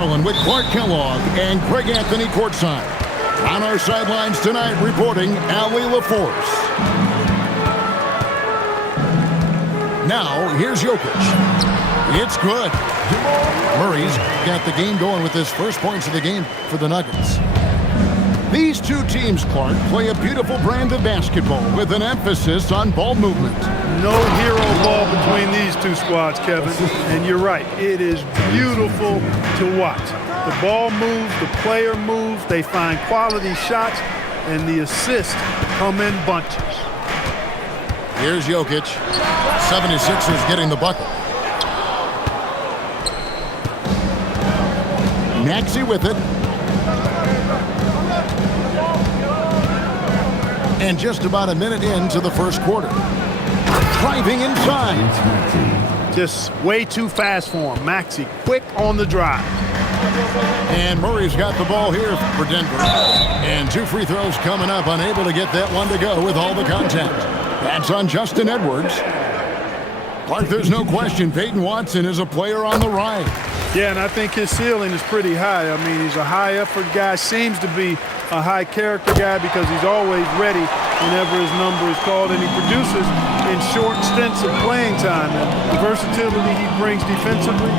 With Clark Kellogg and Greg Anthony courtside. On our sidelines tonight, reporting Allie LaForce. Now, here's Jokic. It's good. Murray's got the game going with his first points of the game for the Nuggets. These two teams, Clark, play a beautiful brand of basketball with an emphasis on ball movement. No hero ball between these two squads, Kevin. And you're right, it is beautiful to watch. The ball moves, the player moves, they find quality shots, and the assists come in bunches. Here's Jokic. 76ers getting the bucket. Maxey with it. And just about a minute into the first quarter. Driving inside. Just way too fast for him. Maxey quick on the drive. And Murray's got the ball here for Denver. And 2 free throws coming up, unable to get that one to go with all the contact. That's on Justin Edwards. Clark, there's no question Peyton Watson is a player on the rise. Yeah, and I think his ceiling is pretty high. I mean, he's a high-effort guy, seems to be a high-character guy because he's always ready whenever his number is called, and he produces in short stints of playing time. And the versatility he brings defensively,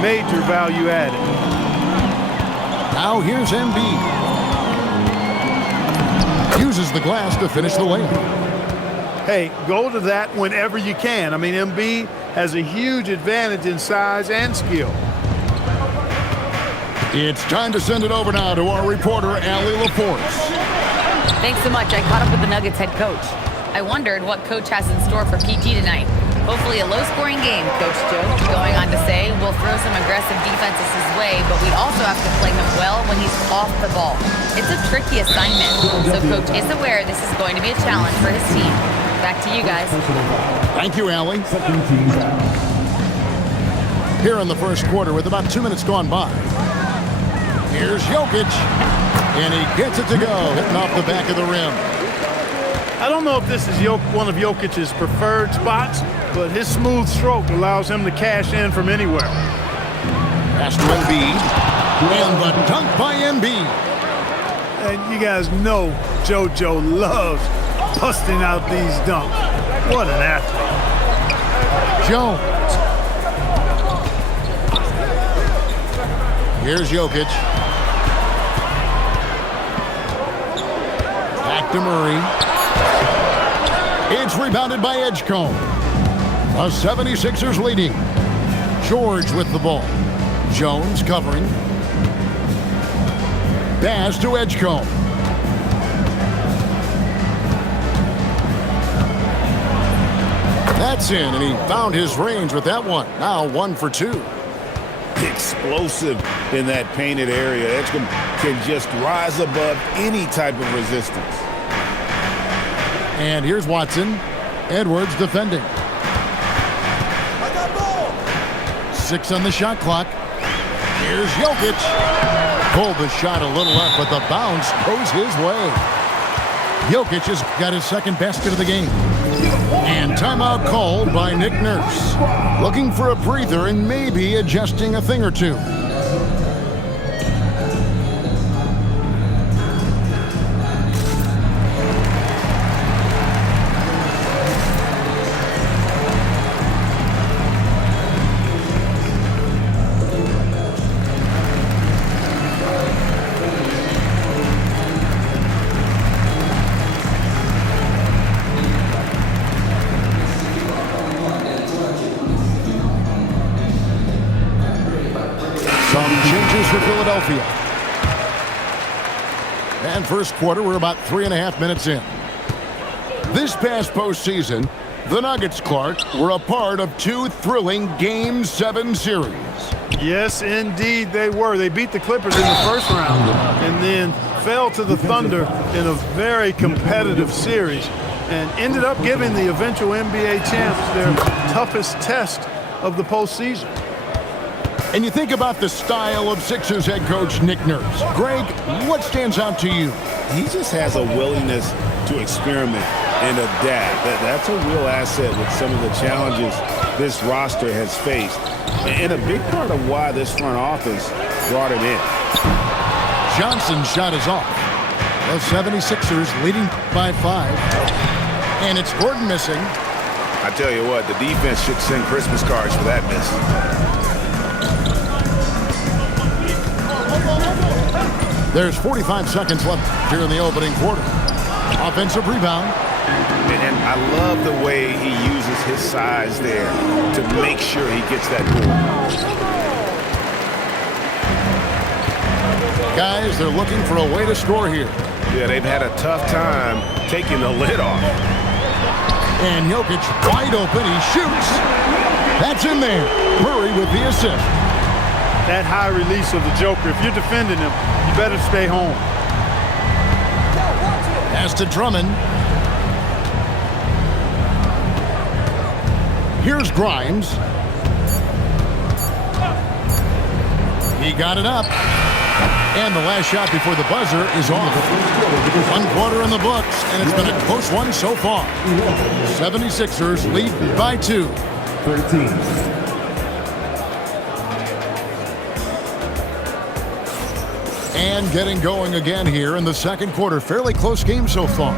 major value added. Now here's Embiid. Uses the glass to finish the layup. Hey, go to that whenever you can. I mean, Embiid has a huge advantage in size and skill. It's time to send it over now to our reporter, Allie LaForce. Thanks so much. I caught up with the Nuggets head coach. I wondered what coach has in store for PG tonight. Hopefully a low-scoring game, Coach Joe. Going on to say, we'll throw some aggressive defenses his way, but we also have to play him well when he's off the ball. It's a tricky assignment, so Coach is aware this is going to be a challenge for his team. Back to you guys. Thank you, Allie. Here in the first quarter with about 2 minutes gone by. Here's Jokic, and he gets it to go, hitting off the back of the rim. I don't know if this is one of Jokic's preferred spots, but his smooth stroke allows him to cash in from anywhere. Pass to Embiid, and the dunk by Embiid. And you guys know JoJo loves busting out these dunks. What an athlete. Jones. Here's Jokic. Back to Murray. It's rebounded by Edgecombe. The 76ers leading. George with the ball. Jones covering. Pass to Edgecombe. That's in, and he found his range with that one. Now 1 for 2. Explosive in that painted area. Edgecombe can just rise above any type of resistance. And here's Watson. Edwards defending. 6 on the shot clock. Here's Jokic. Pulled the shot a little up, but the bounce goes his way. Jokic has got his second basket of the game. And timeout called by Nick Nurse. Looking for a breather and maybe adjusting a thing or two. For Philadelphia. And first quarter, we're about 3.5 minutes in. This past postseason, the Nuggets, Clark, were a part of 2 thrilling Game 7 series. Yes, indeed they were. They beat the Clippers in the first round and then fell to the Thunder in a very competitive series and ended up giving the eventual NBA champs their toughest test of the postseason. And you think about the style of Sixers head coach Nick Nurse. Greg, what stands out to you? He just has a willingness to experiment and adapt. That's a real asset with some of the challenges this roster has faced. And a big part of why this front office brought him in. Johnson's shot is off. The 76ers leading by 5. And it's Gordon missing. I tell you what, the defense should send Christmas cards for that miss. There's 45 seconds left here in the opening quarter. Offensive rebound. And I love the way he uses his size there to make sure he gets that ball. Guys, they're looking for a way to score here. Yeah, they've had a tough time taking the lid off. And Jokic wide open. He shoots. That's in there. Murray with the assist. That high release of the Joker, if you're defending him, you better stay home. Pass to Drummond. Here's Grimes. He got it up. And the last shot before the buzzer is off. 1 quarter in the books, and it's been a close one so far. 76ers lead by 2. 13. And getting going again here in the second quarter. Fairly close game so far.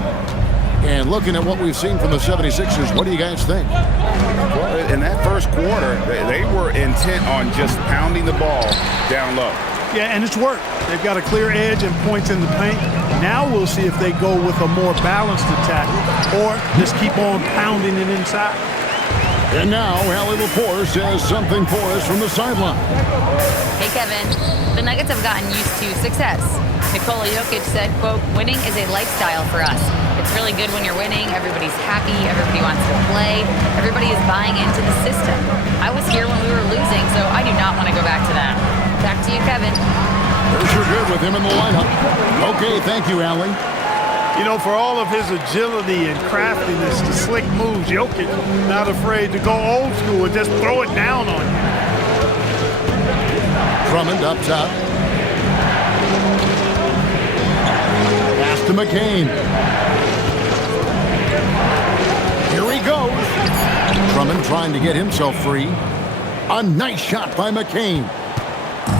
And looking at what we've seen from the 76ers, what do you guys think? Well, in that first quarter, they were intent on just pounding the ball down low. Yeah, and it's worked. They've got a clear edge and points in the paint. Now we'll see if they go with a more balanced attack or just keep on pounding it inside. And now, Allie Lepore says something for us from the sideline. Hey, Kevin. The Nuggets have gotten used to success. Nikola Jokic said, quote, winning is a lifestyle for us. It's really good when you're winning. Everybody's happy. Everybody wants to play. Everybody is buying into the system. I was here when we were losing, so I do not want to go back to that. Back to you, Kevin. They're sure good with him in the lineup. Okay, thank you, Allie. You know, for all of his agility and craftiness, the slick moves, Jokic not afraid to go old school and just throw it down on you. Drummond up top. Pass to McCain. Here he goes. Drummond trying to get himself free. A nice shot by McCain.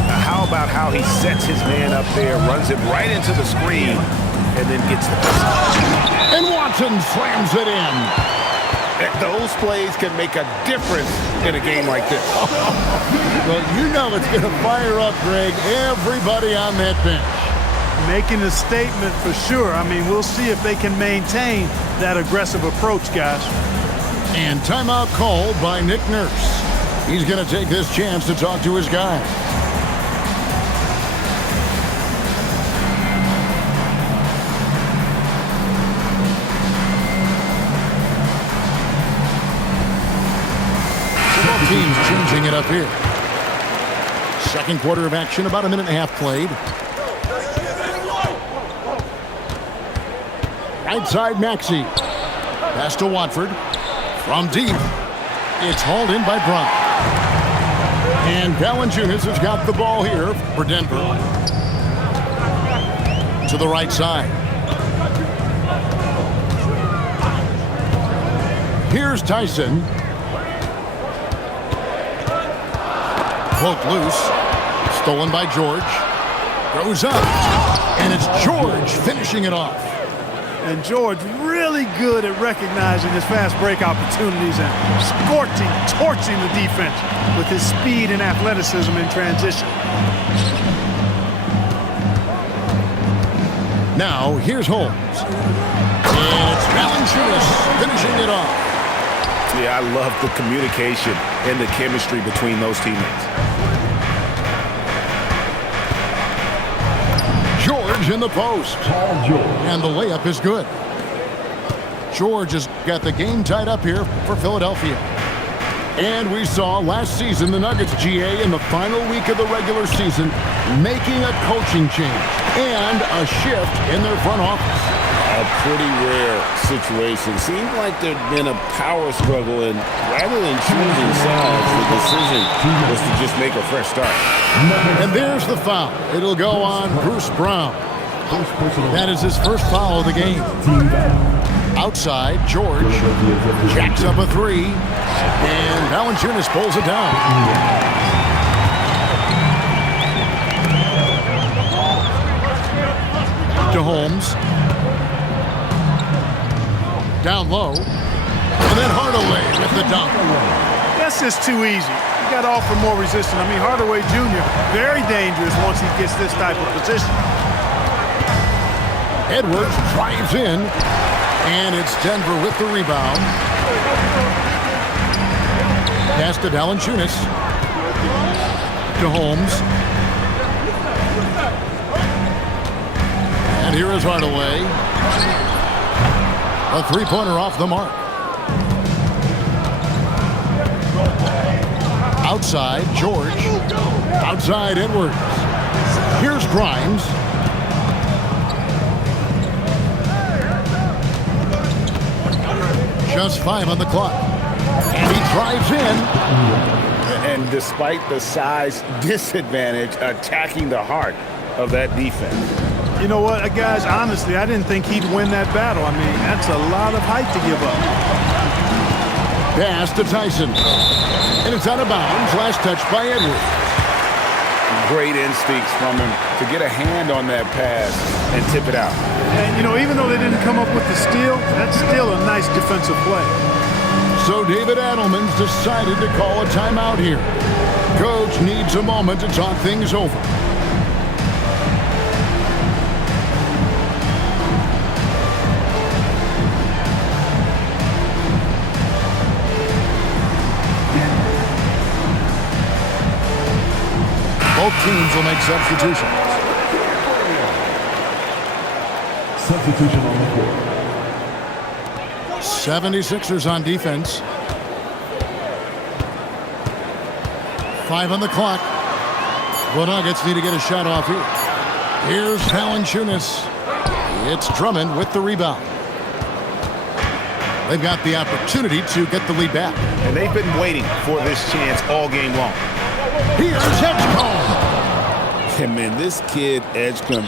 How about how he sets his man up there, runs him right into the screen, and then gets the pass. And Watson slams it in. Those plays can make a difference in a game like this. Well, you know it's going to fire up, Greg, everybody on that bench. Making a statement for sure. I mean, we'll see if they can maintain that aggressive approach, guys. And timeout called by Nick Nurse. He's going to take this chance to talk to his guys. Both teams changing it up here. Second quarter of action, about a minute and a half played. Right side, Maxey. Pass to Watford. From deep. It's hauled in by Bryant. And Valanciunas has got the ball here for Denver. To the right side. Here's Tyson. Cloak loose. Stolen by George. Goes up. And it's George finishing it off. And George really good at recognizing his fast break opportunities and torching the defense with his speed and athleticism in transition. Now, here's Holmes. And it's Valanciunas finishing it off. Yeah, I love the communication and the chemistry between those teammates. George in the post. And the layup is good. George has got the game tied up here for Philadelphia. And we saw last season the Nuggets, GA, in the final week of the regular season, making a coaching change and a shift in their front office. A pretty rare situation. Seemed like there'd been a power struggle, and rather than choosing sides, the decision was to just make a fresh start. And there's the foul. It'll go on Bruce Brown. That is his first foul of the game. Outside, George jacks up a three, and Valanciunas pulls it down. Holmes. Down low. And then Hardaway with the dunk. That's just too easy. You got to offer more resistance. I mean, Hardaway Jr., very dangerous once he gets this type of position. Edwards drives in, and it's Denver with the rebound. Pass to Valanciunas. To Holmes. And here is Hardaway. A three-pointer off the mark. Outside, George. Outside, Edwards. Here's Grimes. Just 5 on the clock. And he drives in. And despite the size disadvantage, attacking the heart of that defense. You know what, guys, honestly, I didn't think he'd win that battle. I mean, that's a lot of height to give up. Pass to Tyson. And it's out of bounds. Last touch by Edwards. Great instincts from him to get a hand on that pass and tip it out. And, you know, even though they didn't come up with the steal, that's still a nice defensive play. So David Adelman's decided to call a timeout here. Coach needs a moment to talk things over. Both teams will make substitutions. Substitution on the court. 76ers on defense. 5 on the clock. The Nuggets need to get a shot off here. Here's Valanciunas. It's Drummond with the rebound. They've got the opportunity to get the lead back. And they've been waiting for this chance all game long. Here's Edgecombe. And man, this kid, Edgecombe,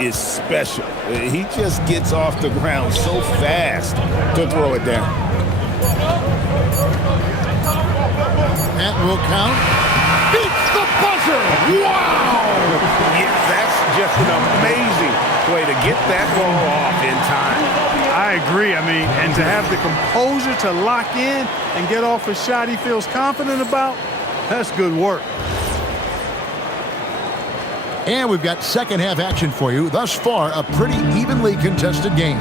is special. He just gets off the ground so fast to throw it down. That will count. Beats the buzzer. Wow! Yeah, that's just an amazing way to get that ball off in time. I agree. I mean, and to have the composure to lock in and get off a shot he feels confident about, that's good work. And we've got second half action for you. Thus far, a pretty evenly contested game.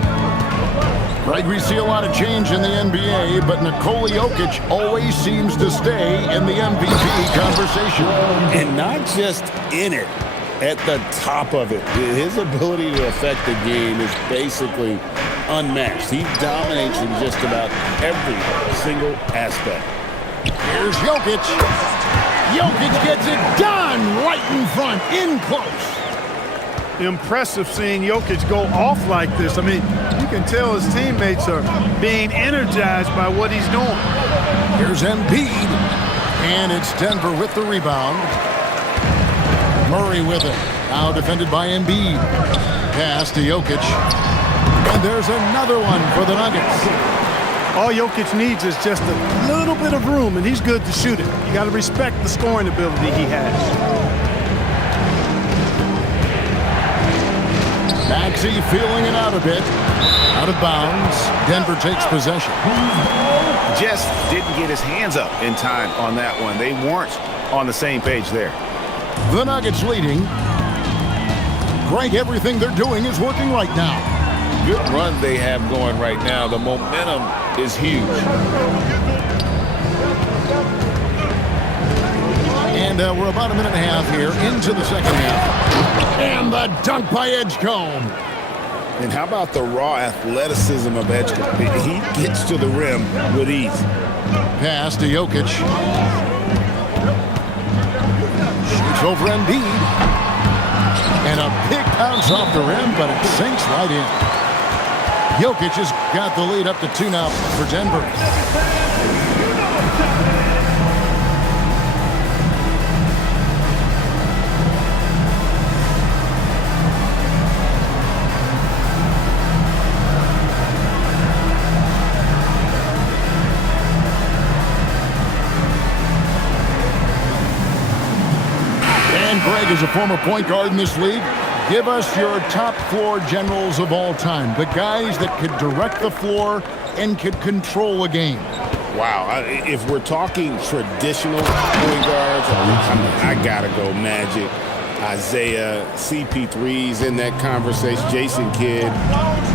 Right, we see a lot of change in the NBA, but Nikola Jokic always seems to stay in the MVP conversation. And not just in it, at the top of it. His ability to affect the game is basically unmatched. He dominates in just about every single aspect. Here's Jokic. Jokic gets it done right in front, in close. Impressive seeing Jokic go off like this. I mean, you can tell his teammates are being energized by what he's doing. Here's Embiid, and it's Denver with the rebound. Murray with it. Now defended by Embiid. Pass to Jokic. And there's another one for the Nuggets. All Jokic needs is just a little bit of room, and he's good to shoot it. You got to respect the scoring ability he has. Maxey feeling it out a bit. Out of bounds. Denver takes possession. Just didn't get his hands up in time on that one. They weren't on the same page there. The Nuggets leading. Greg, everything they're doing is working right now. Good run they have going right now. The momentum is huge. And we're about a minute and a half here into the second half. And the dunk by Edgecombe. And how about the raw athleticism of Edgecombe? He gets to the rim with ease. Pass to Jokic. Shoots over Embiid. And a big bounce off the rim, but it sinks right in. Jokic has got the lead up to 2 now for Denver. And Greg is a former point guard in this league. Give us your top floor generals of all time, the guys that could direct the floor and could control a game. Wow, if we're talking traditional point guards, I gotta go Magic, Isaiah, CP3's in that conversation, Jason Kidd,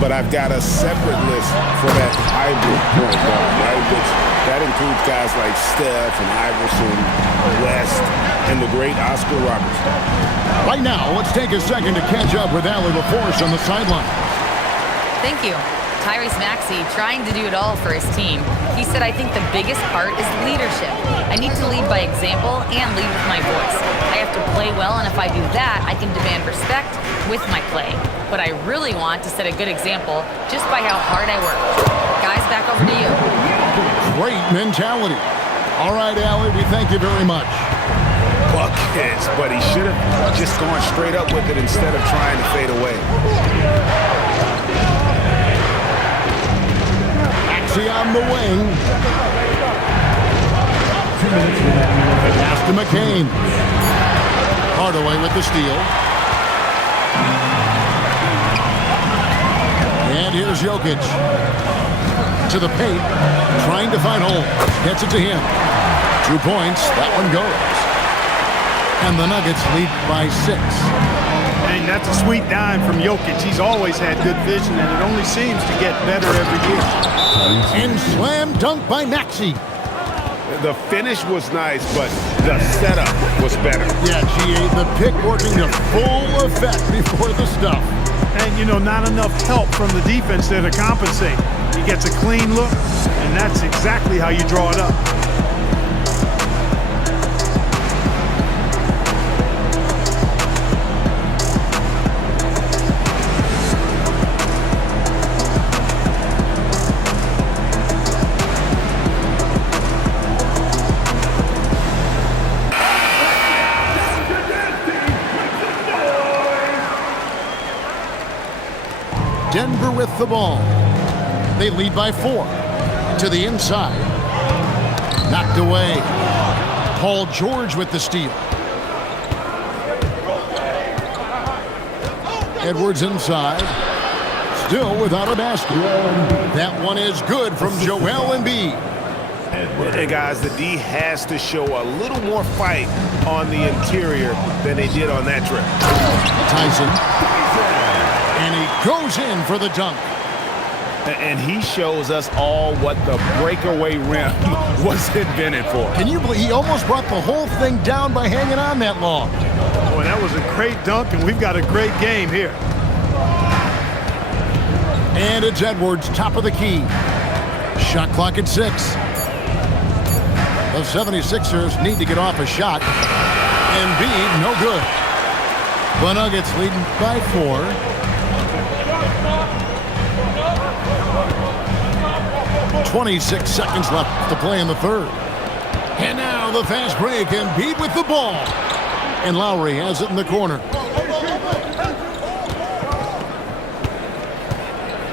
but I've got a separate list for that hybrid point guard, right? Which that includes guys like Steph and Iverson, West, and the great Oscar Robertson. Right now, let's take a second to catch up with Allie LaForce on the sideline. Thank you. Tyrese Maxey trying to do it all for his team. He said, I think the biggest part is leadership. I need to lead by example and lead with my voice. I have to play well, and if I do that, I can demand respect with my play. But I really want to set a good example just by how hard I work. Guys, back over to you. Great mentality. All right, Allie, we thank you very much. Buckets, but he should have just gone straight up with it instead of trying to fade away. Maxey on the wing. Pass to McCain. Hardaway with the steal. And here's Jokic. To the paint. Trying to find hole. Gets it to him. 2 points. That one goes. And the Nuggets lead by 6. And that's a sweet dime from Jokic. He's always had good vision, and it only seems to get better every year. And slam dunk by Maxey. The finish was nice, but the setup was better. Yeah, G.A., the pick working to full effect before the stuff. And, you know, not enough help from the defense there to compensate. He gets a clean look, and that's exactly how you draw it up. Denver with the ball. They lead by 4. To the inside. Knocked away. Paul George with the steal. Edwards inside. Still without a basket. That one is good from Joel Embiid. Hey guys, the D has to show a little more fight on the interior than they did on that trip. Tyson. And he goes in for the dunk. And he shows us all what the breakaway rim was invented for. Can you believe he almost brought the whole thing down by hanging on that long? Boy, that was a great dunk, and we've got a great game here. And it's Edwards, top of the key. Shot clock at 6. The 76ers need to get off a shot. Embiid, no good. The Nuggets leading by 4. 26 seconds left to play in the third. And now the fast break. Embiid with the ball. And Lowry has it in the corner.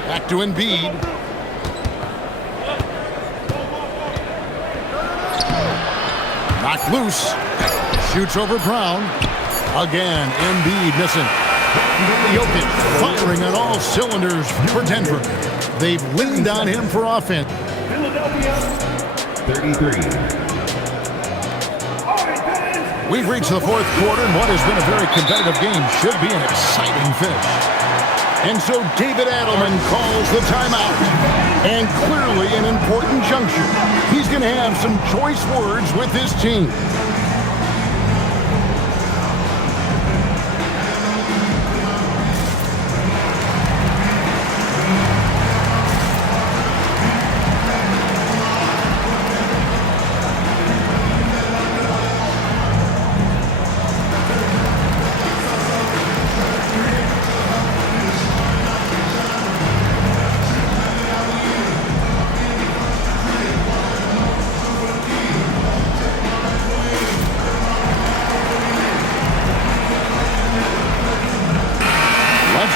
Back to Embiid. Knocked loose. Shoots over Brown. Again, Embiid missing. Jokic firing on all cylinders for Denver. They've leaned on him for offense. Philadelphia, 33. We've reached the fourth quarter, and what has been a very competitive game should be an exciting finish. And so David Adelman calls the timeout. And clearly an important juncture. He's going to have some choice words with his team.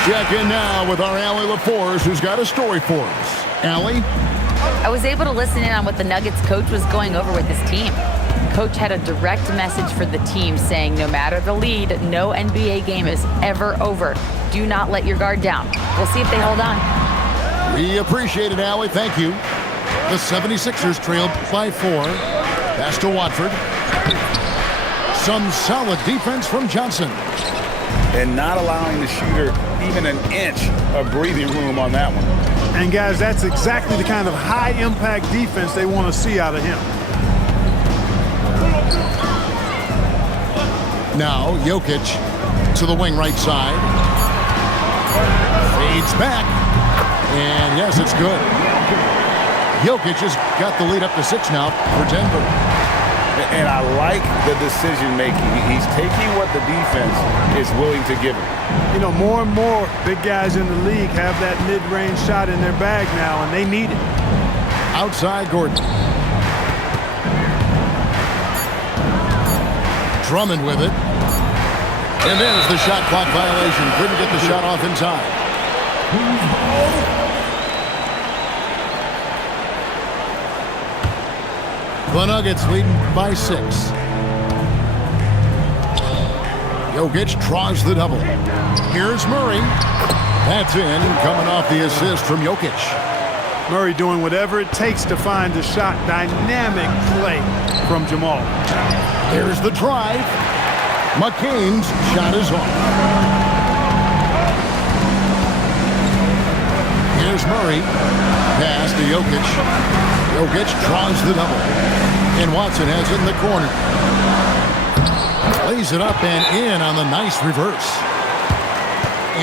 Check in now with our Allie LaForce, who's got a story for us. Allie? I was able to listen in on what the Nuggets coach was going over with his team. Coach had a direct message for the team saying no matter the lead, no NBA game is ever over. Do not let your guard down. We'll see if they hold on. We appreciate it, Allie. Thank you. The 76ers trailed by 4. Pass to Watford. Some solid defense from Johnson. And not allowing the shooter even an inch of breathing room on that one. And guys, that's exactly the kind of high-impact defense they want to see out of him. Now Jokic to the wing right side. Fades back. And yes, it's good. Jokic has got the lead up to 6 now for Denver. And I like the decision making. He's taking what the defense is willing to give him. You know, more and more big guys in the league have that mid-range shot in their bag now, and they need it. Outside Gordon. Drummond with it. And there's the shot clock violation. Couldn't get the shot off in time. The Nuggets leading by 6. Jokic draws the double. Here's Murray. That's in, coming off the assist from Jokic. Murray doing whatever it takes to find the shot. Dynamic play from Jamal. Here's the drive. McCain's shot is off. Here's Murray. Pass to Jokic. Jokic draws the double. And Watson has it in the corner. Lays it up and in on the nice reverse.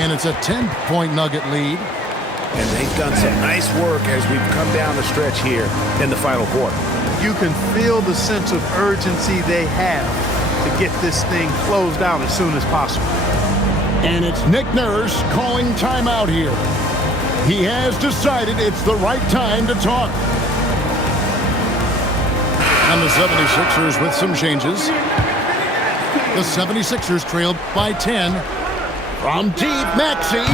And it's a 10-point Nugget lead. And they've done some nice work as we've come down the stretch here in the final quarter. You can feel the sense of urgency they have to get this thing closed out as soon as possible. And it's Nick Nurse calling timeout here. He has decided it's the right time to talk. And the 76ers with some changes. The 76ers trailed by 10. From deep, Maxey.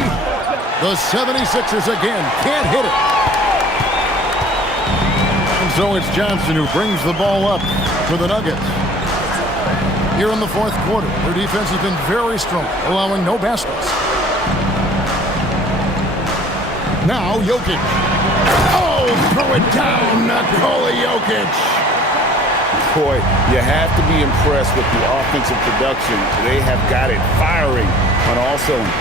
The 76ers again can't hit it. And so it's Johnson who brings the ball up for the Nuggets. Here in the fourth quarter, their defense has been very strong, allowing no baskets. Now Jokic. Oh, throw it down, Nikola Jokic. Boy, you have to be impressed with the offensive production. They have got it firing on all cylinders.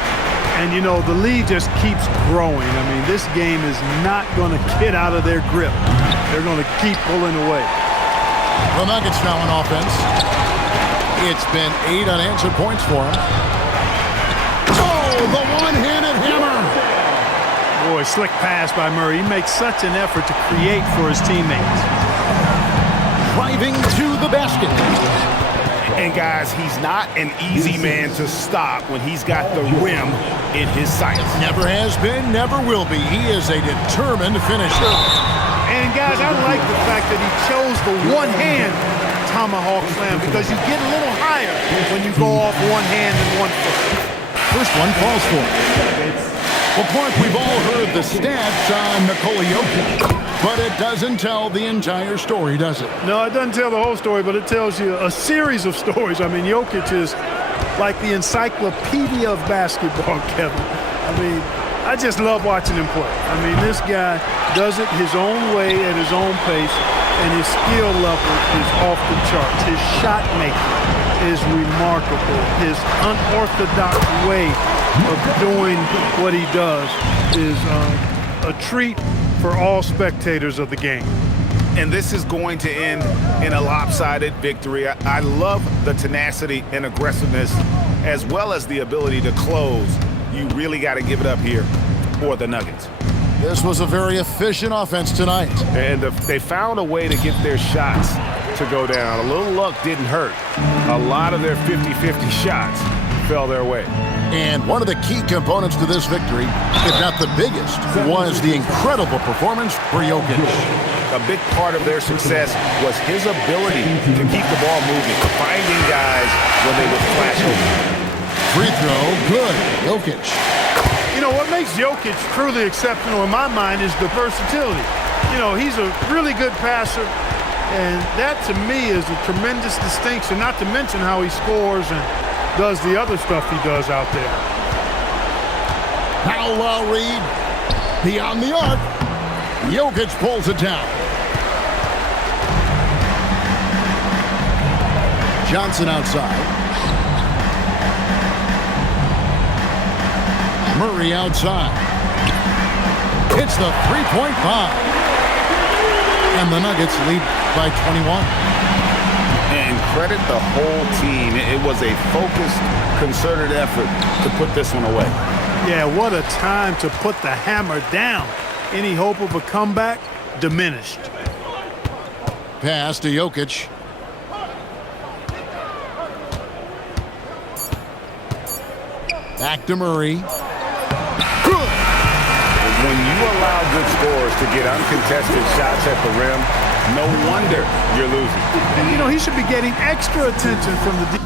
And, you know, the lead just keeps growing. I mean, this game is not going to get out of their grip. They're going to keep pulling away. The Nuggets now on offense. It's been 8 unanswered points for them. Oh, the one-handed hammer. Boy, slick pass by Murray. He makes such an effort to create for his teammates. Driving to the basket. And guys, he's not an easy man to stop when he's got the rim in his sights. Never has been, never will be. He is a determined finisher. And guys, I like the fact that he chose the one-hand tomahawk slam because you get a little higher when you go off one hand and one foot. First one falls for him. Well, Clark, we've all heard the stats on Nikola Jokic, but it doesn't tell the entire story, does it? No, it doesn't tell the whole story, but it tells you a series of stories. I mean, Jokic is like the encyclopedia of basketball, Kevin. I mean, I just love watching him play. I mean, this guy does it his own way at his own pace, and his skill level is off the charts. His shot making is remarkable. His unorthodox way of doing what he does is a treat for all spectators of the game. And this is going to end in a lopsided victory. I love the tenacity and aggressiveness as well as the ability to close. You really got to give it up here for the Nuggets. This was a very efficient offense tonight. And they found a way to get their shots to go down. A little luck didn't hurt. A lot of their 50-50 shots fell their way. And one of the key components to this victory, if not the biggest, was the incredible performance for Jokic. A big part of their success was his ability to keep the ball moving, finding guys when they would flash over. Free throw, good. Jokic. You know, what makes Jokic truly exceptional in my mind is the versatility. You know, he's a really good passer. And that, to me, is a tremendous distinction, not to mention how he scores and does the other stuff he does out there. Now Lowry beyond the arc. Jokic pulls it down. Johnson outside. Murray outside. Hits the three-point bomb. And the Nuggets lead by 21. And credit the whole team. It was a focused, concerted effort to put this one away. Yeah, what a time to put the hammer down. Any hope of a comeback diminished. Pass to Jokic. Back to Murray. Good. When you allow good scorers to get uncontested shots at the rim, no wonder you're losing. And, you know, he should be getting extra attention from the